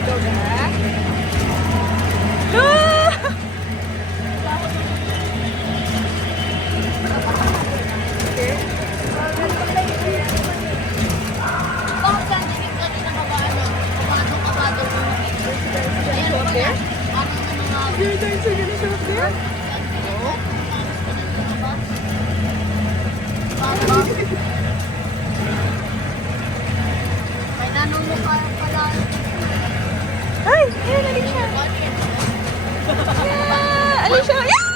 Dog, ha? Ah! Okay. Bakit ka hindi kanina kabado? Kabado. Ayan po Okay. yan. Ano mga... You're dancing in a shop there? May nanunukay pala. Ay! Ayun, Alicia! Yeah! Alicia! Yeah!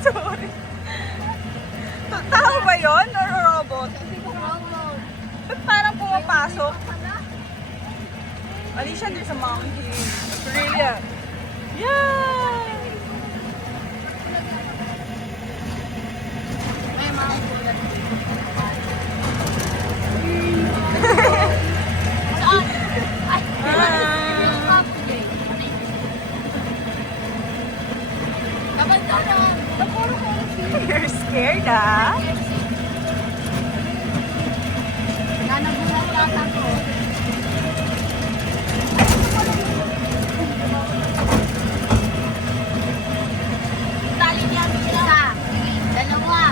Sorry. Tao ba yun? Or robot? Ba't parang pumapasok? Alicia, there's a monkey. Rhea. Yeah! May mga kulat. Saan? Ay! Yung kapoy. Kabandaran! Napuro ko. You're scared, ah? Nanagulat yata ko. Tali niya isa. Dalawa.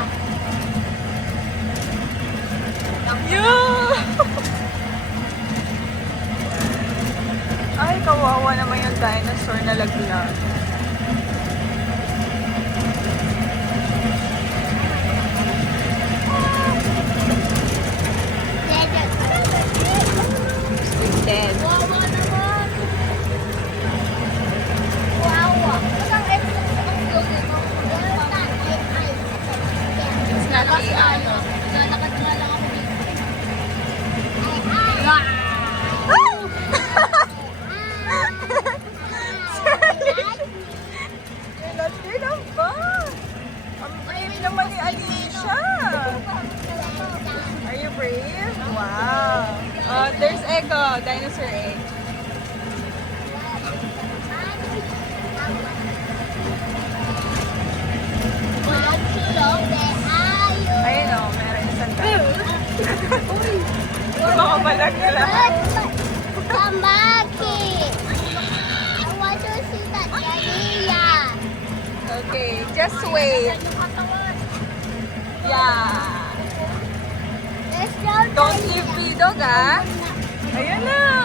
Yeah! Ay, kawawa naman yung dinosaur na laglag. Dead. Wawa naman. Wawa. Ang X ang gawin mo. It's not AI. Lalakad nga lang ako dito. Nalagay na ba? Ang brave naman ni Alicia. Are you brave? Wow. There's Echo, dinosaur egg. Ayun o, meron isang tao. Baka balag ka lang. Come back here. I want to see that area. Okay, just wait. Yeah. Let's go. Don't leave me, dog, ah. Ayun na.